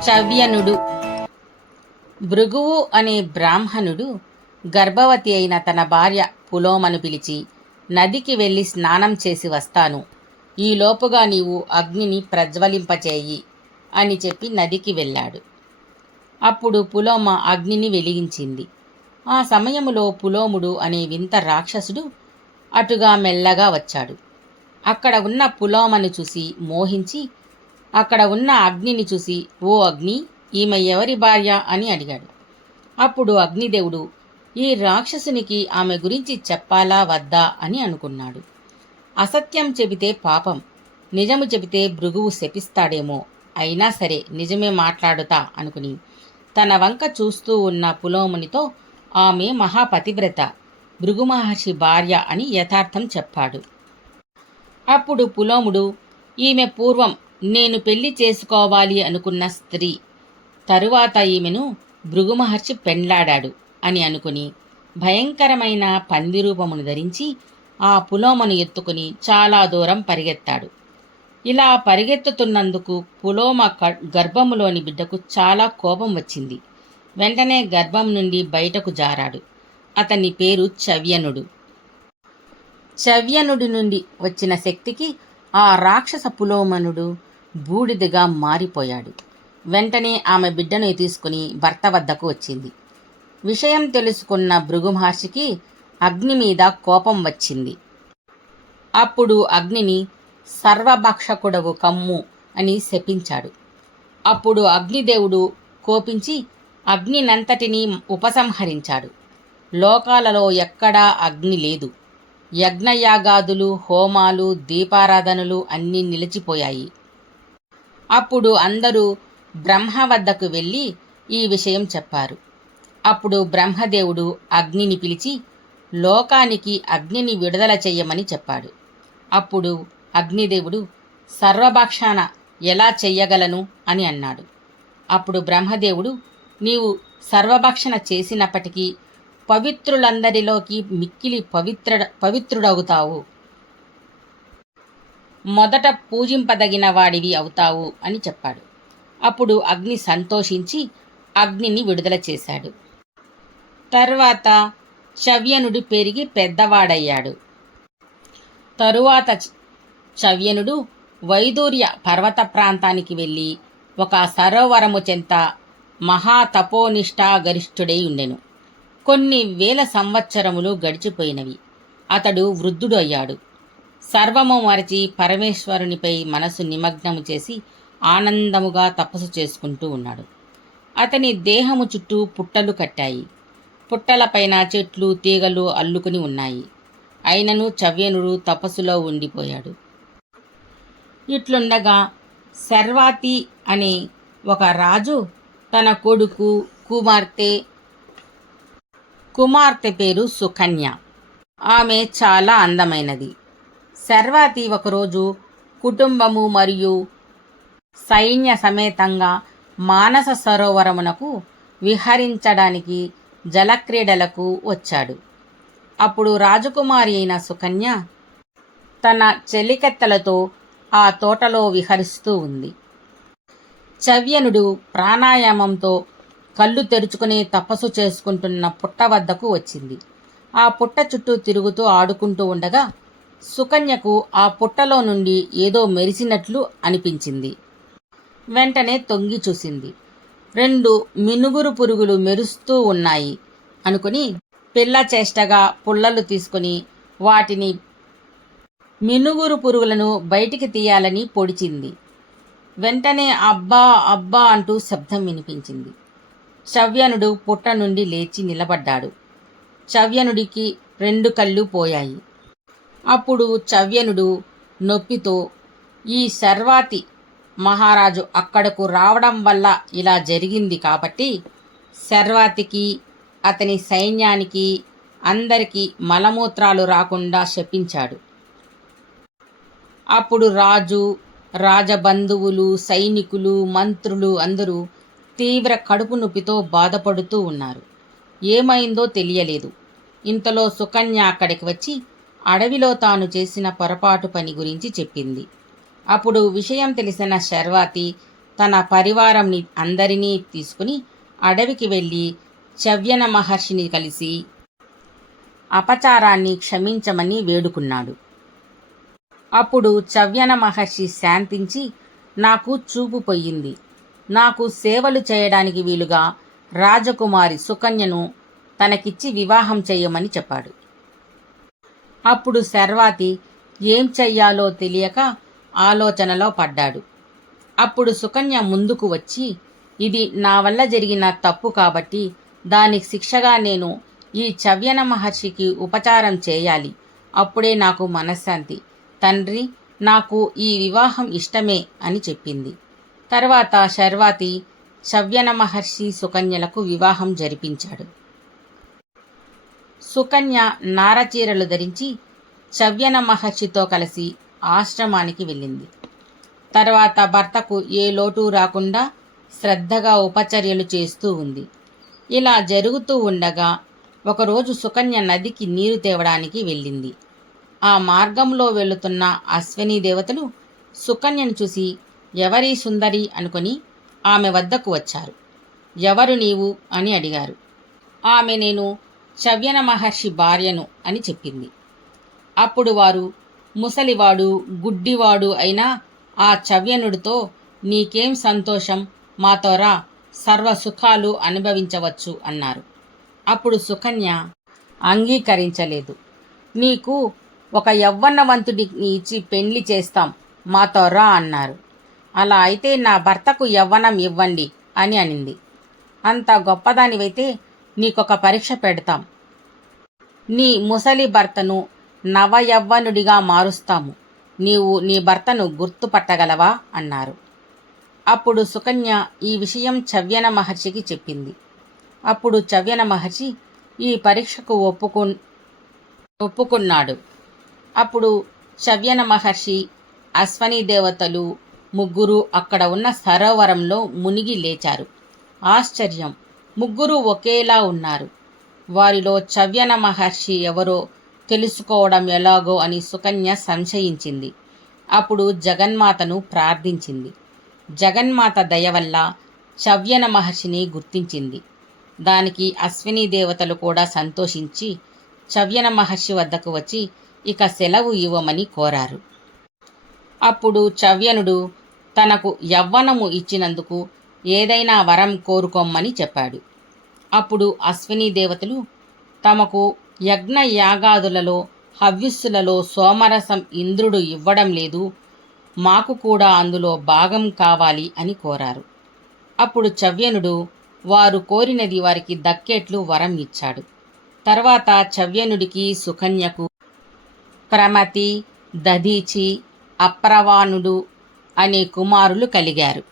చవ్యనుడు భృగువు అనే బ్రాహ్మణుడు గర్భవతి అయిన తన భార్య పులోమను పిలిచి నదికి వెళ్ళి స్నానం చేసి వస్తాను. ఈలోపుగా నీవు అగ్నిని ప్రజ్వలింపచేయి అని చెప్పి నదికి వెళ్ళాడు. అప్పుడు పులోమ అగ్నిని వెలిగించింది. ఆ సమయంలో పులోముడు అనే వింత రాక్షసుడు అటుగా మెల్లగా వచ్చాడు. అక్కడ ఉన్న పులోమను చూసి మోహించి అక్కడ ఉన్న అగ్నిని చూసి ఓ అగ్ని ఈమె ఎవరి భార్య? అని అడిగాడు. అప్పుడు అగ్నిదేవుడు ఈ రాక్షసునికి ఆమె గురించి చెప్పాలా వద్దా? అని అనుకున్నాడు. అసత్యం చెబితే పాపం నిజము చెబితే భృగువు శపిస్తాడేమో అయినా సరే నిజమే మాట్లాడుతా అనుకుని తన వంక చూస్తూ ఉన్న పులోమునితో ఆమె మహాపతివ్రత భృగు మహర్షి భార్య అని యథార్థం చెప్పాడు. అప్పుడు పులోముడు ఈమె పూర్వం నేను పెళ్ళి చేసుకోవాలి అనుకున్న స్త్రీ. తరువాత ఈమెను భృగు మహర్షి పెండ్లాడాడు అని అనుకుని భయంకరమైన పంది రూపమును ధరించి ఆ పులోమను ఎత్తుకుని చాలా దూరం పరిగెత్తాడు. ఇలా పరిగెత్తుతున్నందుకు పులోమ గర్భములోని బిడ్డకు చాలా కోపం వచ్చింది. వెంటనే గర్భం నుండి బయటకు జారాడు. అతని పేరు చవ్యనుడు. చవ్యనుడి నుండి వచ్చిన శక్తికి ఆ రాక్షస పులోమనుడు బూడిదగా మారిపోయాడు. వెంటనే ఆమె బిడ్డను తీసుకుని భర్త వద్దకు వచ్చింది. విషయం తెలుసుకున్న భృగు మహర్షికి అగ్ని మీద కోపం వచ్చింది. అప్పుడు అగ్నిని సర్వభక్షకుడవు కమ్ము అని శపించాడు. అప్పుడు అగ్నిదేవుడు కోపించి అగ్నినంతటినీ ఉపసంహరించాడు. లోకాలలో ఎక్కడా అగ్ని లేదు. యజ్ఞయాగాదులు హోమాలు దీపారాధనలు అన్నీ నిలిచిపోయాయి. అప్పుడు అందరూ బ్రహ్మ వద్దకు వెళ్ళి ఈ విషయం చెప్పారు. అప్పుడు బ్రహ్మదేవుడు అగ్నిని పిలిచి లోకానికి అగ్నిని విడుదల చెయ్యమని చెప్పాడు. అప్పుడు అగ్నిదేవుడు సర్వభక్షణ ఎలా చెయ్యగలను అని అన్నాడు. అప్పుడు బ్రహ్మదేవుడు నీవు సర్వభక్షణ చేసినప్పటికీ పవిత్రులందరిలోకి మిక్కిలి పవిత్ర పవిత్రుడవుతావు. మొదట పూజింపదగిన వాడివి అవుతావు అని చెప్పాడు. అప్పుడు అగ్ని సంతోషించి అగ్నిని విడుదల చేశాడు. తర్వాత చవ్యనుడు పెరిగి పెద్దవాడయ్యాడు. తరువాత చవ్యనుడు వైదూర్య పర్వత ప్రాంతానికి వెళ్ళి ఒక సరోవరము చెంత మహాతపోనిష్టా గరిష్ఠుడై ఉండెను. కొన్ని వేల సంవత్సరములు గడిచిపోయినవి. అతడు వృద్ధుడు అయ్యాడు సర్వము మరచి పరమేశ్వరునిపై మనసు నిమగ్నము చేసి ఆనందముగా తపస్సు చేసుకుంటూ ఉన్నాడు. అతని దేహము చుట్టూ పుట్టలు కట్టాయి. పుట్టలపైన చెట్లు తీగలు అల్లుకుని ఉన్నాయి. అయినను చవ్యనుడు తపస్సులో ఉండిపోయాడు. ఇట్లుండగా శర్వాతి అనే ఒక రాజు తన కొడుకు కుమార్తె కుమార్తె పేరు సుకన్య. ఆమె చాలా అందమైనది. శర్వాతి ఒకరోజు కుటుంబము మరియు సైన్య సమేతంగా మానస సరోవరమునకు విహరించడానికి జలక్రీడలకు వచ్చాడు. అప్పుడు రాజకుమారి అయిన సుకన్య తన చెలికెత్తలతో ఆ తోటలో విహరిస్తూ ఉంది. చవ్యనుడు ప్రాణాయామంతో కళ్ళు తెరుచుకుని తపస్సు చేసుకుంటున్న పుట్ట వద్దకు వచ్చింది. ఆ పుట్ట చుట్టూ తిరుగుతూ ఆడుకుంటూ ఉండగా సుకన్యకు ఆ పుట్టలో నుండి ఏదో మెరిసినట్లు అనిపించింది. వెంటనే తొంగి చూసింది. రెండు మినుగురు పురుగులు మెరుస్తూ ఉన్నాయి అనుకుని పిల్ల చేష్టగా పుల్లలు తీసుకుని వాటిని మినుగురు పురుగులను బయటికి తీయాలని పొడిచింది. వెంటనే అబ్బా అబ్బా అంటూ శబ్దం వినిపించింది. శవ్యనుడు పుట్ట నుండి లేచి నిలబడ్డాడు. శవ్యనుడికి రెండు కళ్ళు పోయాయి. అప్పుడు చవ్యనుడు నొప్పితో ఈ శర్వాతి మహారాజు అక్కడకు రావడం వల్ల ఇలా జరిగింది కాబట్టి శర్వాతికి అతని సైన్యానికి అందరికీ మలమూత్రాలు రాకుండా శపించాడు. అప్పుడు రాజు రాజబంధువులు సైనికులు మంత్రులు అందరూ తీవ్ర కడుపు నొప్పితో బాధపడుతూ ఉన్నారు. ఏమైందో తెలియలేదు. ఇంతలో సుకన్య అక్కడికి వచ్చి అడవిలో తాను చేసిన పొరపాటు పని గురించి చెప్పింది. అప్పుడు విషయం తెలిసిన శర్వాతి తన పరివారంని అందరినీ తీసుకుని అడవికి వెళ్ళి చవ్యన మహర్షిని కలిసి అపచారాన్ని క్షమించమని వేడుకున్నాడు. అప్పుడు చవ్యన మహర్షి శాంతించి నాకు చూపు పోయింది. నాకు సేవలు చేయడానికి వీలుగా రాజకుమారి సుకన్యను తనకిచ్చి వివాహం చేయమని చెప్పాడు. అప్పుడు శర్వాతి ఏం చెయ్యాలో తెలియక ఆలోచనలో పడ్డాడు. అప్పుడు సుకన్య ముందుకు వచ్చి ఇది నా వల్ల జరిగిన తప్పు కాబట్టి దానికి శిక్షగా నేను ఈ చవ్యన మహర్షికి ఉపచారం చేయాలి. అప్పుడే నాకు మనశ్శాంతి. తండ్రి నాకు ఈ వివాహం ఇష్టమే అని చెప్పింది. తర్వాత శర్వాతి చవ్యన మహర్షి సుకన్యలకు వివాహం జరిపించాడు. సుకన్య నారచీరలు ధరించి చవ్యన మహర్షితో కలిసి ఆశ్రమానికి వెళ్ళింది. తర్వాత భర్తకు ఏ లోటు రాకుండా శ్రద్ధగా ఉపచర్యలు చేస్తూ ఉంది. ఇలా జరుగుతూ ఉండగా ఒకరోజు సుకన్య నదికి నీరు తేవడానికి వెళ్ళింది. ఆ మార్గంలో వెళుతున్న అశ్విని దేవతలు సుకన్యను చూసి ఎవరి సుందరి అనుకొని ఆమె వద్దకు వచ్చారు. ఎవరు నీవు అని అడిగారు. ఆమె నేను చవ్యన మహర్షి భార్యను అని చెప్పింది. అప్పుడు వారు ముసలివాడు గుడ్డివాడు అయినా ఆ చవ్యనుడితో నీకేం సంతోషం? మాతో రా సర్వ సుఖాలు అనుభవించవచ్చు అన్నారు. అప్పుడు సుకన్య అంగీకరించలేదు. నీకు ఒక యవ్వనవంతుడిని ఇచ్చి పెళ్ళి చేస్తాం మాతో రా అన్నారు. అలా అయితే నా భర్తకు యవ్వనం ఇవ్వండి అని అనింది. అంత గొప్పదానివైతే నీకొక పరీక్ష పెడతాం. నీ ముసలి భర్తను నవయవ్వనుడిగా మారుస్తాము. నీవు నీ భర్తను గుర్తుపట్టగలవా? అన్నారు. అప్పుడు సుకన్య ఈ విషయం చవ్యన మహర్షికి చెప్పింది. అప్పుడు చవ్యన మహర్షి ఈ పరీక్షకు ఒప్పుకు ఒప్పుకున్నాడు. అప్పుడు చవ్యన మహర్షి అశ్వని దేవతలు ముగ్గురు అక్కడ ఉన్న సరోవరంలో మునిగి లేచారు. ఆశ్చర్యం! ముగ్గురు ఒకేలా ఉన్నారు. వారిలో చవ్యన మహర్షి ఎవరో తెలుసుకోవడం ఎలాగో అని సుకన్య సంశయించింది. అప్పుడు జగన్మాతను ప్రార్థించింది. జగన్మాత దయ వల్ల చవ్యన మహర్షిని గుర్తించింది. దానికి అశ్విని దేవతలు కూడా సంతోషించి చవ్యన మహర్షి వద్దకు వచ్చి ఇక సెలవు ఇవ్వమని కోరారు. అప్పుడు చవ్యనుడు తనకు యవ్వనము ఇచ్చినందుకు ఏదైనా వరం కోరుకోమ్మని చెప్పాడు. అప్పుడు అశ్విని దేవతలు తమకు యజ్ఞ యాగాదులలో హవ్యస్సులలో సోమరసం ఇంద్రుడు ఇవ్వడం లేదు మాకు కూడా అందులో భాగం కావాలి అని కోరారు. అప్పుడు చవ్యనుడు వారు కోరినది వారికి దక్కేట్లు వరం ఇచ్చాడు. తర్వాత చవ్యనుడికి సుకన్యకు ప్రమతి దధీచి అప్రవాణుడు అనే కుమారులు కలిగారు.